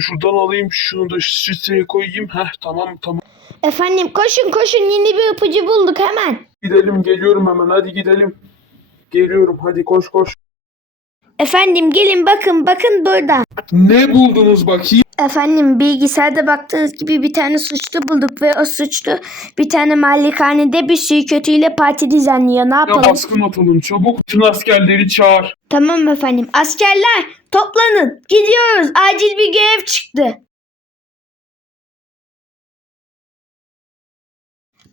Şuradan alayım şunu da şişeye koyayım. Heh tamam tamam. Efendim koşun koşun yeni bir ipucu bulduk hemen. Gidelim geliyorum hemen hadi gidelim. Geliyorum hadi koş koş. Efendim gelin bakın bakın burada. Ne buldunuz bakayım? Efendim bilgisayarda baktığınız gibi bir tane suçlu bulduk ve o suçlu bir tane malikanede bir sürü kötüyle parti düzenliyor. Ne Ya yapalım? baskın atalım çabuk. Bütün askerleri çağır. Tamam efendim. Askerler toplanın. Gidiyoruz. Acil bir görev çıktı.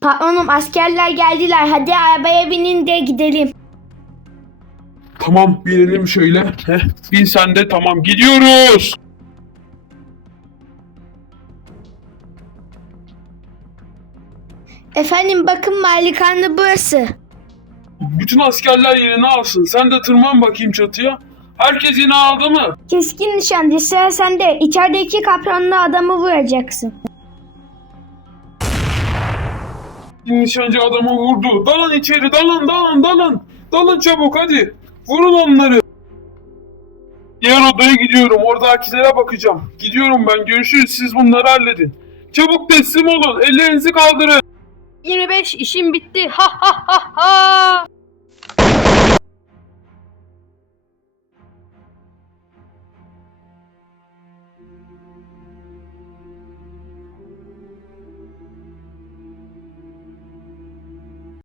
Patronum askerler geldiler. Hadi arabaya binin de gidelim. Tamam binelim şöyle. Heh, bin sen de tamam gidiyoruz. Efendim bakın malikane burası. Bütün askerler yerini alsın. Sen de tırman bakayım çatıya. Herkes yine aldı mı? Keskin nişancı sıra sende. İçerideki kapronlu adamı vuracaksın. Nişancı adamı vurdu. Dalın içeri dalın dalın dalın. Dalın çabuk hadi. Vurun onları. Diğer odaya gidiyorum. Oradakilere bakacağım. Gidiyorum ben. Görüşürüz. Siz bunları halledin. Çabuk teslim olun. Ellerinizi kaldırın. 25 işim bitti. Ha ha ha ha.